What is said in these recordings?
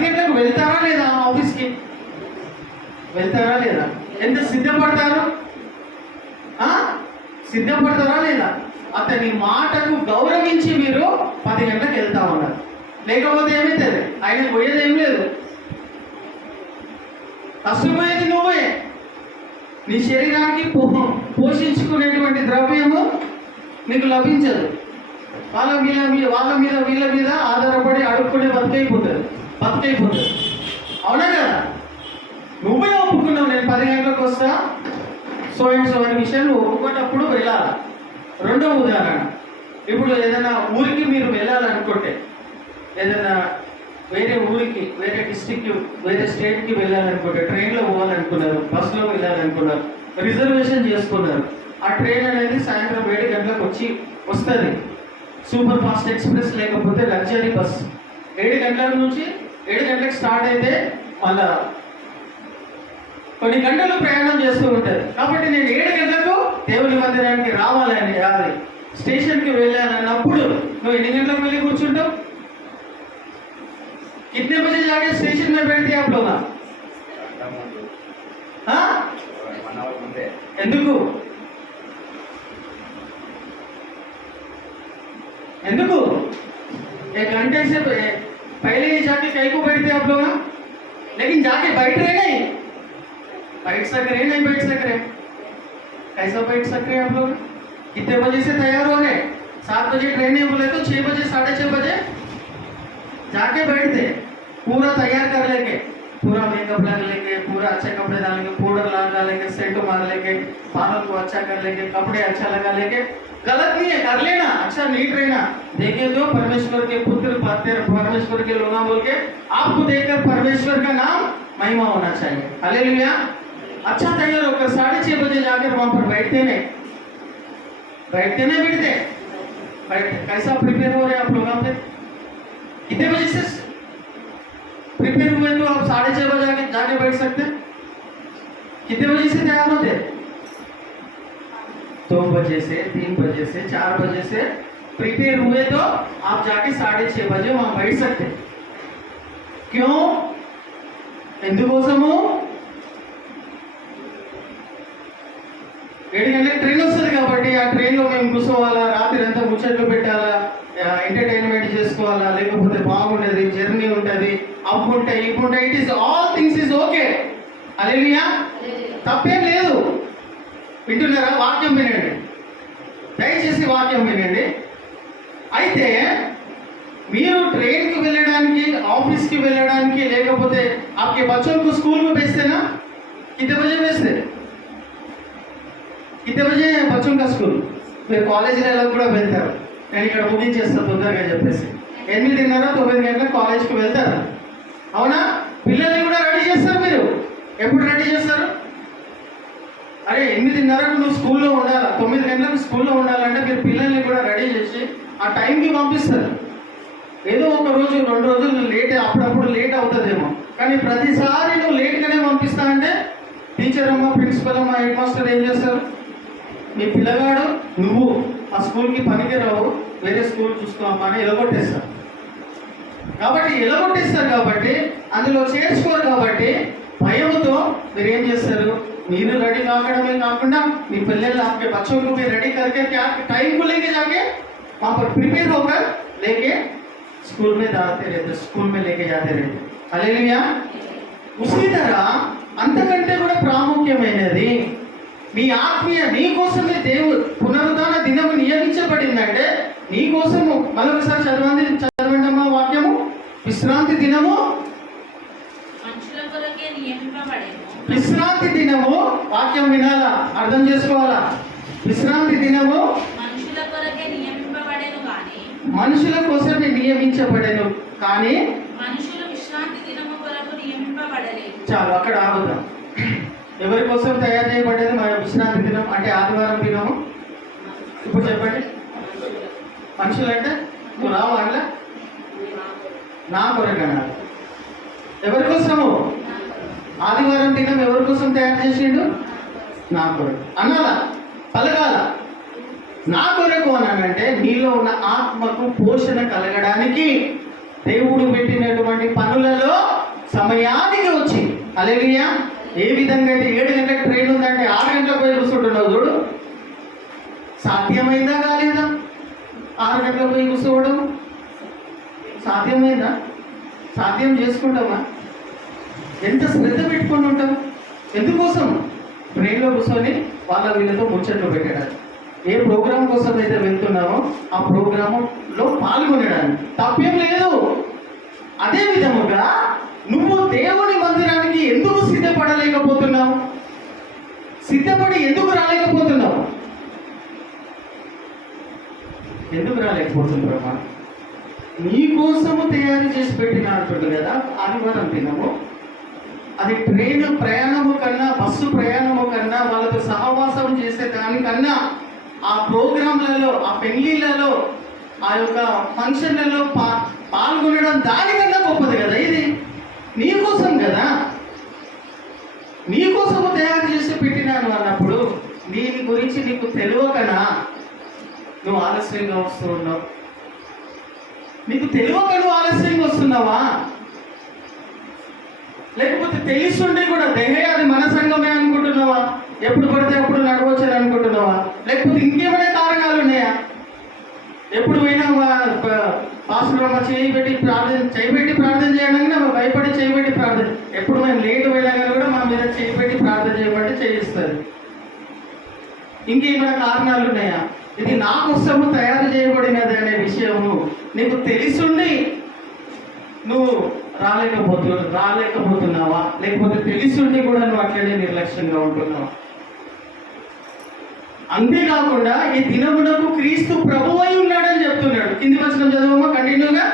10 గంటలకు వెళ్తారా లేదా ఆఫీస్కి? వెళ్తారా లేదా? ఎంత సిద్ధపడతారు? సిద్ధపడతారా లేదా? అతని మాటకు గౌరవించి మీరు 10 గంటలకు వెళ్తా ఉన్నారు. లేకపోతే ఏమవుతుంది? ఆయన పోయేది ఏం లేదు, కష్టపోయేది నువ్వే. నీ శరీరానికి పోషించుకునేటువంటి ద్రవ్యము నీకు లభించదు. వాళ్ళ మీద వీళ్ళ మీద ఆధారపడి అడుక్కునే బతుకైపోతుంది. అవునా కదా? నువ్వే ఒప్పుకున్నావు, నేను 10 గంటలకు వస్తా, సో అండ్ సో అనే విషయాన్ని ఒప్పుకున్నప్పుడు వెళ్ళాలి. రెండవ ఉదాహరణ, ఇప్పుడు ఏదైనా ఊరికి మీరు వెళ్ళాలనుకుంటే, ఏదైనా వేరే ఊరికి, వేరే డిస్టిక్కి, వేరే స్టేట్కి వెళ్ళాలనుకుంటే, ట్రైన్లో పోవాలనుకున్నారు, బస్సులో వెళ్ళాలనుకున్నారు, రిజర్వేషన్ చేసుకున్నారు. ఆ ట్రైన్ అనేది సాయంత్రం 7 గంటలకు వస్తుంది. సూపర్ ఫాస్ట్ ఎక్స్ప్రెస్ లేకపోతే లగ్జరీ బస్ 7 గంటల నుంచి 7 గంటలకు స్టార్ట్ అయితే మళ్ళా కొన్ని గంటలు ప్రయాణం చేస్తూ ఉంటుంది. కాబట్టి నేను 7 గంటలకు దేవుని మందిరానికి రావాలని అది స్టేషన్కి వెళ్ళాలన్నప్పుడు నువ్వు ఎన్ని గంటలకు వెళ్ళి కూర్చుంటావు? कितने बजे जाके स्टेशन में बैठते आप लोग? ఎందుకు ఎందుకు 1 घंटे से पहले ही जाके कहीं को बैठते आप लोग? लेकिन जाके बैठ रहे नहीं, बैठ सक रहे नहीं, बैठ सक रहे, कैसा बैठ सक रहे आप लोग? कितने बजे से तैयार हो रहे? 7 बजे ट्रेन है बोले तो 6 बजे 6:30 बजे जाके बैठते, पूरा तैयार कर लेके, पूरा मेकअप लगा लेके, पूरा अच्छे कपड़े डालेंगे, पाउडर लगा लेंगे, सेंट मार लेके, बालों को अच्छा कर लेके, कपड़े अच्छा लगा लेके। गलत नहीं है, कर लेना, अच्छा नीट रहना। देखिए तो परमेश्वर के पुत्र परमेश्वर के लोग बोल के आपको देखकर परमेश्वर का नाम महिमा होना चाहिए। हालेलुया। अच्छा तैयार होकर 6:30 बजे जाकर वहां पर बैठते नहीं कैसा प्रिपेयर हो रहे आप लोग? आप कितने बजे से प्रिपेयर हुए तो आप 6:30 बजे जाके बैठ सकते? कितने बजे से तैयार होते? 2 बजे से, 3 बजे से, 4 बजे से प्रिपेयर हुए तो आप जाके 6:30 बजे वहां बैठ सकते। क्यों? ఎందుకోసము? 7 గంటలకు ట్రైన్ వస్తుంది కాబట్టి ఆ ట్రైన్లో మేము కూర్చోవాలా, రాత్రి అంతా ముచ్చట్లు పెట్టాలా, ఎంటర్టైన్మెంట్ చేసుకోవాలా, లేకపోతే బాగుంటుంది, జర్నీ ఉంటుంది, అప్పు ఉంటాయి, ఇప్పు ఉంటాయి. It is all things is okay. Hallelujah. తప్పేం లేదు. వింటున్నారా? వాక్యం వినండి, దయచేసి వాక్యం వినండి. అయితే మీరు ట్రైన్కి వెళ్ళడానికి, ఆఫీస్కి వెళ్ళడానికి, లేకపోతే आपके बच्चों को स्कूल में भेजते ना, कितने बजे भेजते? कितने बजे बच्चों का स्कूल? మీరు కాలేజీలో కూడా వెళ్తారు. నేను ఇక్కడ ముగించేస్తాను తొందరగా చెప్పేసి. 8:30-9 గంటలకు కాలేజ్కి వెళ్తారు. అవునా? పిల్లల్ని కూడా రెడీ చేస్తారు. మీరు ఎప్పుడు రెడీ చేస్తారు? అరే 8:30కు నువ్వు స్కూల్లో ఉండాలి, 9 గంటలకు స్కూల్లో ఉండాలంటే మీరు పిల్లల్ని కూడా రెడీ చేసి ఆ టైంకి పంపిస్తారు. ఏదో ఒక రోజు 2 రోజులు లేట్, అప్పుడప్పుడు లేట్ అవుతుందేమో, కానీ ప్రతిసారి నువ్వు లేట్గానే పంపిస్తానంటే టీచర్ అమ్మ, ప్రిన్సిపల్ అమ్మ, హెడ్ మాస్టర్ ఏం చేస్తారు? మీ పిల్లగాడు నువ్వు ఆ స్కూల్కి పనికి రావు, వేరే స్కూల్ చూసుకోమ్మా అని ఎలగొట్టేస్తారు. కాబట్టి అందులో చేర్చుకోరు. కాబట్టి భయంతో మీరు ఏం చేస్తారు? మీరు రెడీ కావడమే కాకుండా మీ పిల్లలు आपके बच्चों को भी रेडी करके क्या टाइम को लेके जाके वहाँ पर प्रिपेयर होकर लेके स्कूल में लेके जाते रहते। हालेलुया। उसी तरह అంతకంటే కూడా ప్రాముఖ్యమైనది మీ ఆత్మీయ, నీ కోసమే దేవుడు పునరుద్ధాన దినము నియమించబడిందంటే నీ కోసము. మరొకసారి చదవండి అమ్మా వాక్యము. విశ్రాంతి దినము, విశ్రాంతి దినము. వాక్యం వినాలా, అర్థం చేసుకోవాలా. విశ్రాంతి దినము మనుషుల కోసమే నియమించబడెను, కానీ చాలు అక్కడ ఆగుదాం. ఎవరి కోసం తయారు చేయబడేది మన విశ్రాంతి దినం? అంటే ఆదివారం దినము. ఇప్పుడు చెప్పండి, మనుషులు అంటే నువ్వు రావు అట్లా నా కొరకన్నా. ఎవరి కోసము? ఆదివారం దినం ఎవరి కోసం తయారు చేసిండు? నా కొరకు అనాలా, పలకాల. నా కొరకు అనంటే నీలో ఉన్న ఆత్మకు పోషణ కలగడానికి దేవుడు పెట్టినటువంటి పనులలో సమయానికి వచ్చి హల్లెలూయా. ఏ విధంగా అయితే 7 గంటలకు ట్రైన్ ఉందంటే 6 గంటలకు పోయి కూర్చుంటున్నావు చూడు, సాధ్యమైందా కాలేదా? 6 గంటలకు పోయి కూర్చోవడం సాధ్యమైందా? సాధ్యం చేసుకుంటామా? ఎంత శ్రద్ధ పెట్టుకొని ఉంటాం? ఎందుకోసం? ట్రైన్లో కూర్చొని వాళ్ళ వీళ్ళతో ముచ్చట్లు పెట్టడానికి. ఏ ప్రోగ్రాం కోసం అయితే వెళ్తున్నామో ఆ ప్రోగ్రాములో పాల్గొనడానికి తప్పేం లేదు. అదే విధముగా నువ్వు దేవుని మందిరానికి ఎందుకు సిద్ధపడలేకపోతున్నావు? సిద్ధపడి ఎందుకు రాలేకపోతున్నావు? ఎందుకు రాలేకపోతున్నావు? నీ కోసము తయారు చేసి పెట్టిన అంటుంది కదా ఆదివారం దినము. అది ట్రైన్ ప్రయాణము కన్నా, బస్సు ప్రయాణము కన్నా, వాళ్ళతో సహవాసం చేసే దానికన్నా, ఆ ప్రోగ్రాంలలో, ఆ పెళ్లిళ్ళలో, ఆ యొక్క ఫంక్షన్లలో పాల్గొనడం దానికన్నా గొప్పది కదా. ఇది నీకోసం కదా, నీకోసము తయారు చేసి పెట్టినాను అన్నప్పుడు దీని గురించి నీకు తెలియకనా నువ్వు ఆలస్యంగా వస్తూ ఉన్నావు? నీకు తెలియక నువ్వు ఆలస్యంగా వస్తున్నావా? లేకపోతే తెలుసుండి కూడా అది మన సంఘమే అనుకుంటున్నావా? ఎప్పుడు పడితే అప్పుడు నడవచ్చని అనుకుంటున్నావా? లేకపోతే ఇంకేమైనా కారణాలు ఉన్నాయా? ఎప్పుడు పోయినా పాస్టర్ అమ్మ చేయబెట్టి ప్రార్థన చేయడానికి భయపడి చేయబెట్టి ప్రార్థన, ఎప్పుడు మేము లేట్ పోయినా కానీ కూడా మా మీద చేయబెట్టి ప్రార్థన చేయబట్టి చేయిస్తుంది. ఇంకేమైనా కారణాలు ఉన్నాయా? ఇది నా కోసము తయారు చేయబడినది అనే విషయము నీకు తెలిసుండి నువ్వు రాలేకపోతున్నావా? లేకపోతే తెలిసుండి కూడా నువ్వు అట్లనే నిర్లక్ష్యంగా ఉంటున్నావా? అంతేకాకుండా ఈ దినమునకు క్రీస్తు ప్రభువై ఉన్నాడని చెప్తున్నాడు. కింది వచనం చదవమా కంటిన్యూగా.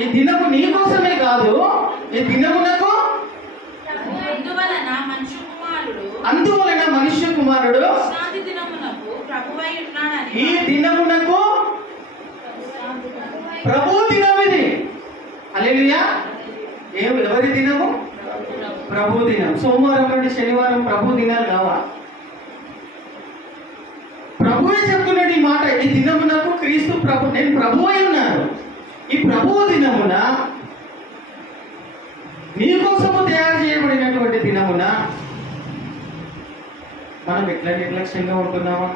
ఈ దినము నీ కోసమే కాదు, ఈ దినమునకు అందువలన మనుష్య కుమారుడు ఈ దినమునకు ప్రభు దినం ఇది. హల్లెలూయా. ఎవరి దినము? ప్రభు దినం. సోమవారం నుండి శనివారం ప్రభు దినాలు కావా? ప్రభువే చెప్తున్నాడు ఈ మాట. ఈ దినమునకు క్రీస్తు ప్రభు, నేను ప్రభు అయి ఉన్నాను. ఈ ప్రభువు దినమున, నీకోసము తయారు చేయబడినటువంటి దినమున మనం ఎట్లా నిర్లక్ష్యంగా ఉంటున్నామా?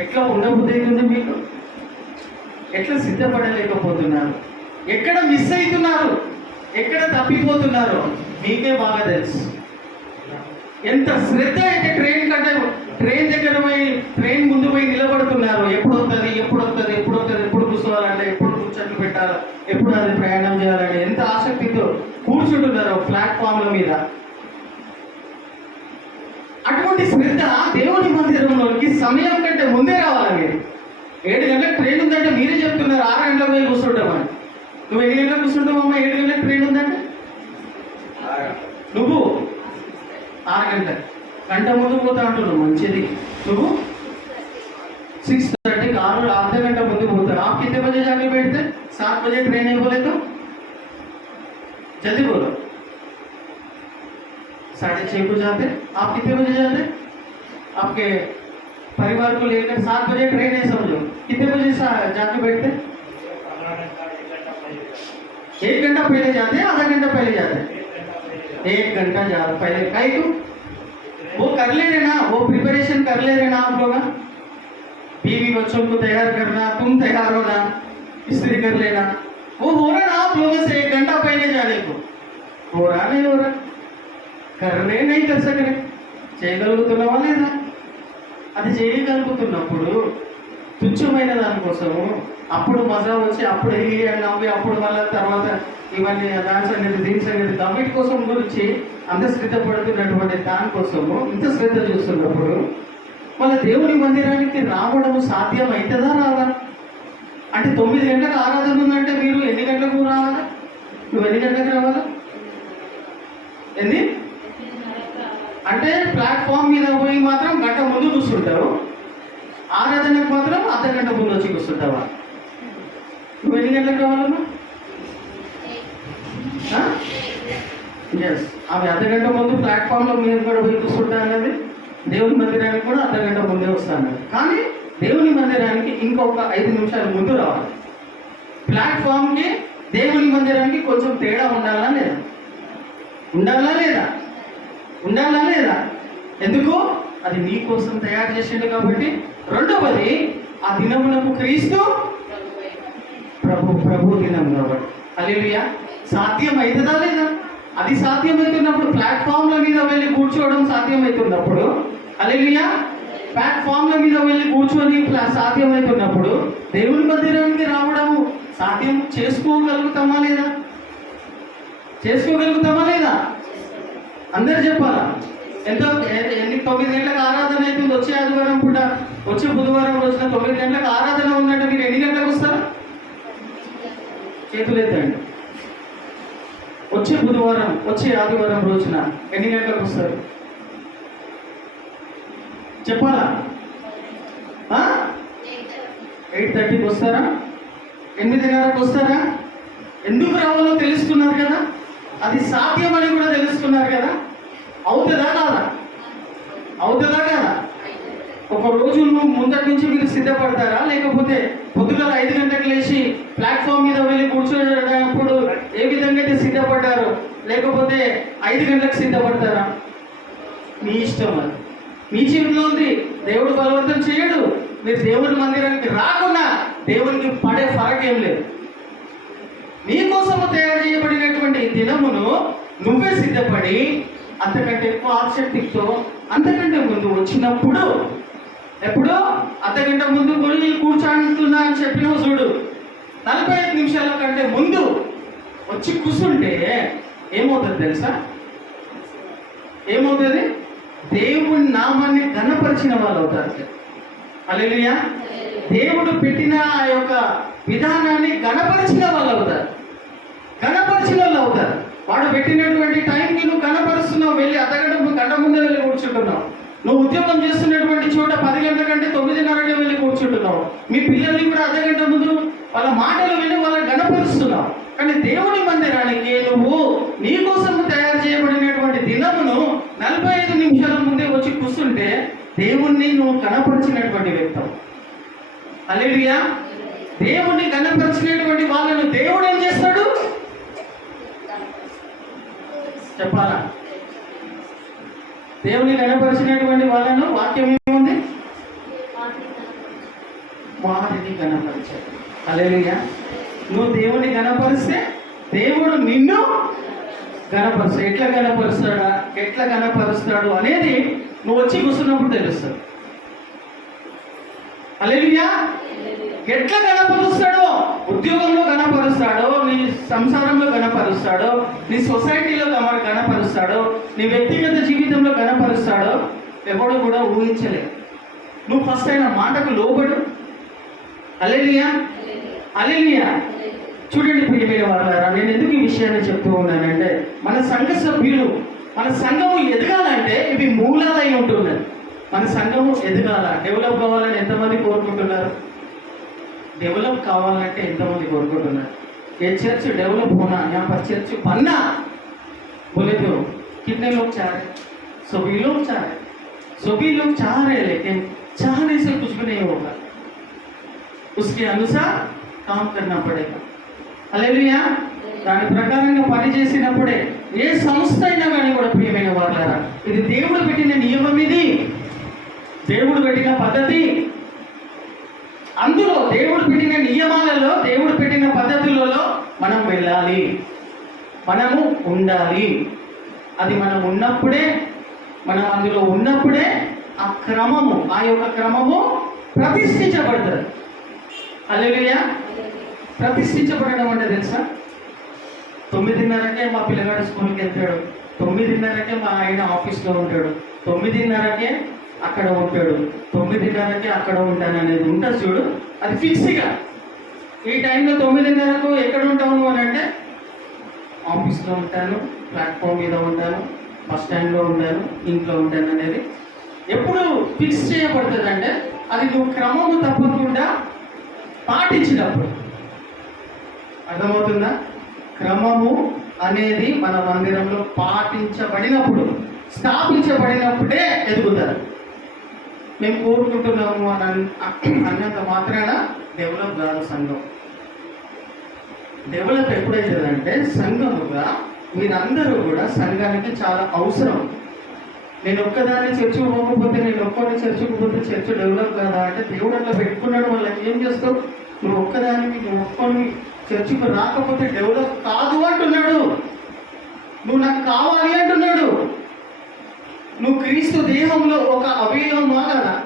ఎట్లా ఉండబుద్ధి ఉంది మీకు? ఎట్లా సిద్ధపడలేకపోతున్నారు? ఎక్కడ మిస్ అవుతున్నారు? ఎక్కడ తప్పిపోతున్నారు? మీకే బాగా తెలుసు. ఎంత శ్రద్ధ అయితే ట్రైన్ దగ్గర పోయి ట్రైన్ ముందు పోయి నిలబడుతున్నారు. ఎప్పుడు వస్తుంది, ఎప్పుడు కూర్చోవాలంటే, ఎప్పుడు కూర్చొని పెట్టాలి, ఎప్పుడు అది ప్రయాణం చేయాలని ఎంత ఆసక్తితో కూర్చుంటున్నారు ప్లాట్ఫామ్ల మీద. అటువంటి శ్రద్ధ దేవుని మందిరంలోకి సమయం కంటే ముందే రావాలి. మీరు 7 గంటలకు ట్రైన్ ఉందంటే మీరే చెప్తున్నారు 6 గంటలకు పోయి కూర్చుంటామని. నువ్వు ఎన్ని గంటలకు కూర్చుంటావమ్మా? 7 గంటలకు ట్రైన్ ఉందంటే నువ్వు 6 గంటలకు గంట ముందు పోతా అంటున్నావు. మంచిది. నువ్వు 6:30 आधा घंटा ముందు పోతారు. आप कितने बजे जाके बैठते? 7 बजे ट्रेन है बोले तो जल्दी बोलो. 6:30 को जाते. आप कितने बजे जाते? आपके परिवार को लेकर 7 बजे ट्रेन है समझो. कितने बजे जाके बैठते? 1 घंटा पहले जाते, आधा घंटा पहले जाते. 1 घंटा पहले. काहे को? वो कर ले रहे ना, वो प्रिपरेशन कर ले रहे ना आप लोग. बीवी बच्चों को तैयार करना, तुम तैयार होना, इस्त्री कर लेना, वो हो रहा ना आप लोगों से 1 घंटा पहले जाने को. हो रहा नहीं हो रहा? कर रहे नहीं कर सक रहे. చేయగలుగుతున్నావా లేదా? అది చేయగలుగుతున్నప్పుడు తుచ్చమైన దానికోసము అప్పుడు మజా వచ్చి అప్పుడు నవ్వి అప్పుడు మళ్ళీ తర్వాత ఇవన్నీ దాని సంగతి దీని సంగతి దమ్మిటి కోసం గురించి అంత శ్రద్ధ పడుతున్నటువంటి దానికోసము ఇంత శ్రద్ధ చూస్తున్నప్పుడు మళ్ళీ దేవుని మందిరానికి రావడం సాధ్యం అవుతుందా రాదా? అంటే 9 గంటలకు ఆరాధన ఉందంటే మీరు ఎన్ని గంటలకు రావాలా? నువ్వు ఎన్ని గంటలకు రావాలా? ఏంది అంటే ప్లాట్ఫామ్ మీద పోయి మాత్రం గంట ముందు కూర్చుంటావు, ఆరాధనకు మాత్రం అర్ధ గంట ముందు వచ్చి కూర్చుంటావా? నువ్వు ఎన్ని గంటలకు రావాలమ్మా? ఎస్, ఆమె అర్ధ గంట ముందు ప్లాట్ఫామ్లో మీద కూడా పోయి కూర్చుంటా అనేది దేవుని మందిరానికి కూడా అర్ధ గంట ముందే వస్తాను. కానీ దేవుని మందిరానికి ఇంకొక 5 నిమిషాల ముందు రావాలి. ప్లాట్ఫామ్కి దేవుని మందిరానికి కొంచెం తేడా ఉండాలా లేదా? ఉండాలా లేదా? ఉండాలా లేదా? ఎందుకు? అది నీ కోసం తయారు చేసిండు కాబట్టి. రెండవది, ఆ దినమునకు క్రీస్తు ప్రభు దినం కాబట్టి. హల్లెలూయా. సాధ్యం అవుతుందా లేదా? అది సాధ్యమవుతున్నప్పుడు, ప్లాట్ఫామ్ల మీద వెళ్ళి కూర్చోవడం సాధ్యమవుతున్నప్పుడు, హల్లెలూయా, ప్లాట్ఫామ్ల మీద వెళ్ళి కూర్చొని సాధ్యమవుతున్నప్పుడు దేవుని మందిరానికి రావడము సాధ్యం చేసుకోగలుగుతామా లేదా? చేసుకోగలుగుతామా లేదా? అందరు చెప్పాలా? ఎంతో 9 గంటలకు ఆరాధన అవుతుంది. వచ్చే ఆదివారం పూట, వచ్చే బుధవారం రోజున 9 గంటలకు ఆరాధన ఉందంటే మీరు ఎన్ని గంటలకు వస్తారా? చేతులు ఎత్తండి. వచ్చే బుధవారం, వచ్చే ఆదివారం రోజున ఎన్ని గంటలకు వస్తారు? చెప్పాలా? 8:30కి వస్తారా? 8:30కి వస్తారా? ఎందుకు రావాలో తెలుసుకున్నారు కదా, అది సాధ్యమని కూడా తెలుసుకున్నారు కదా. అవుతుందా కాదా? అవుతుందా కాదా? ఒక రోజు ముందటి నుంచి మీరు సిద్ధపడతారా? లేకపోతే పొద్దుగల 5 గంటలకు లేచి ప్లాట్ఫామ్ మీద వెళ్ళి కూర్చోడానికి ఏ విధంగా అయితే సిద్ధపడ్డారు, లేకపోతే 5 గంటలకు సిద్ధపడతారా? మీ ఇష్టం. అది మీ చేతిలో ఉంది. దేవుడు బలవంతం చేయడు. మీరు దేవుని మందిరానికి రాకుండా దేవునికి పడే ఫరక్ ఏం లేదు. నీకోసము తయారు చేయబడినటువంటి దినమును నువ్వే సిద్ధపడి అంతకంటే ఎక్కువ ఆసక్తితో అంతకంటే ముందు వచ్చినప్పుడు, ఎప్పుడో అర్ధగంట ముందు గురి కూర్చోంటున్నా అని చెప్పినావు చూడు, 45 నిమిషాల కంటే ముందు వచ్చి కూర్చుంటే ఏమవుతుంది తెలుసా? ఏమవుతుంది? దేవుని నామాన్ని ఘనపరిచిన వాళ్ళు అవుతారు. హల్లెలూయా. దేవుడు పెట్టిన ఆ యొక్క విధానాన్ని ఘనపరిచిన వాళ్ళు అవుతారు. ఘనపరిచిన వాళ్ళు అవుతారు. వాడు పెట్టినటువంటి టైంకి నువ్వు ఘనపరుస్తున్నావు. వెళ్ళి గంట ముందే వెళ్ళి కూర్చుంటున్నావు. నువ్వు ఉద్యోగం చేస్తున్నటువంటి చోట 10 గంటల కంటే 9:30కే వెళ్ళి కూర్చుంటున్నావు. మీ పిల్లల్ని కూడా అర్ధగంట ముందు వాళ్ళ మాటలు విని వాళ్ళని ఘనపరుస్తున్నావు. కానీ దేవుని మందిరానికి నువ్వు నీ కోసం తయారు చేయబడినటువంటి దినమును 45 నిమిషాల ముందే వచ్చి కూర్చుంటే దేవుణ్ణి నువ్వు కనపరిచినటువంటి వ్యక్తి. హల్లెలూయా. దేవుణ్ణి కనపరిచినటువంటి వాళ్ళను దేవుడు ఏం చేస్తాడు చెప్పాలా? దేవుని కనపరిచినటువంటి వాళ్ళను వాక్యం ఏముంది? వారిని కనపరిచాడు. హల్లెలూయా. నువ్వు దేవుని కనపరిస్తే దేవుడు నిన్ను కనపరుస్తాడు. ఎట్లా కనపరుస్తాడు అనేది నువ్వు వచ్చి కూర్చున్నప్పుడు తెలుస్తుంది. హల్లెలూయా. ఎట్లా కనపరుస్తాడో, ఉద్యోగంలో కనపరుస్తాడో, నీ సంసారంలో కనపరుస్తాడో, నీ సొసైటీలో కనపరుస్తాడో, నీ వ్యక్తిగత జీవితంలో కనపరుస్తాడో ఎవడు కూడా ఊహించలేదు. నువ్వు ఫస్ట్ అయిన మాటకు లోబడు. హల్లెలూయా. హల్లెలూయా. చూడండి ప్రియమైన వారులారా, నేను ఎందుకు ఈ విషయాన్ని చెప్తూ ఉన్నానంటే, మన సంఘ సభ్యులు, మన సంఘము ఎదగాలంటే ఇవి మూలాలై ఉంటున్నది. మన సంఘము ఎదగాల, డెవలప్ కావాలని ఎంతమంది కోరుకుంటున్నారు? डेवलप కావాలంటే ఎంతమంది కోరుకుంటున్నారు? ये चर्च डेवलप होना, यहाँ पर चर्च बनना, बोले तो कितने लोग चाह रहे? सभी लोग चाह रहे, सभी लोग चाह रहे, लेकिन चाहने से कुछ भी नहीं होगा, उसके अनुसार काम करना पड़ेगा. హల్లెలూయా. దాని ప్రకారంగా పని చేసినప్పుడే ఏ సంస్థ అయినా కానీ కూడా ప్రియమైన వారులారా, ఇది దేవుడు పెట్టిన నియమం, ఇది దేవుడు పెట్టిన పద్ధతి. అందులో దేవుడు పెట్టిన నియమాలలో, దేవుడు పెట్టిన పద్ధతులలో మనం వెళ్ళాలి, మనము ఉండాలి. అది మనం ఉన్నప్పుడే, మనం అందులో ఉన్నప్పుడే ఆ క్రమము, ఆ యొక్క క్రమము ప్రతిష్ఠించబడుతుంది. హల్లెలూయా. ప్రతిష్ఠించబడడం అంటే తెలుసా? 9:30కే మా పిల్లగాడు స్కూల్కి వెళ్తాడు, 9:30కే మా ఆయన ఆఫీస్లో ఉంటాడు, 9:30కే అక్కడ ఉంటాడు, 9:30కే అక్కడ ఉంటాను అనేది ఉంటుంది చూడు, అది ఫిక్స్గా. ఈ టైంలో 9:30కు ఎక్కడ ఉంటాము అని అంటే ఆఫీస్లో ఉంటాను, ప్లాట్ఫామ్ మీద ఉంటాను, బస్ స్టాండ్లో ఉంటాను, ఇంట్లో ఉంటాను అనేది ఎప్పుడు ఫిక్స్ చేయబడుతుంది అంటే అది నువ్వు క్రమము తప్పకుండా పాటించినప్పుడు. అర్థమవుతుందా? క్రమము అనేది మన మందిరంలో పాటించబడినప్పుడు, స్థాపించబడినప్పుడే ఎదుగుతారు. మేము కోరుకుంటున్నాము అని అన్నంత మాత్రాన డెవలప్ కాదు సంఘం. డెవలప్ ఎప్పుడైతుందంటే సంఘముగా మీరందరూ కూడా సంఘానికి చాలా అవసరం. నేను ఒక్కదాన్ని చర్చకు పోకపోతే, నేను ఒక్కడిని చర్చకు పోతే చర్చ డెవలప్ కాదా అంటే, దేవుడు అట్లా పెట్టుకున్నాడు. వాళ్ళకి ఏం చేస్తావు? నువ్వు ఒక్కదానికి, నువ్వు ఒక్కడిని చర్చకు రాకపోతే డెవలప్ కాదు అంటున్నాడు. నువ్వు నాకు కావాలి అంటున్నాడు. నువ్వు క్రీస్తు దేహంలో ఒక అవయవమా కదా.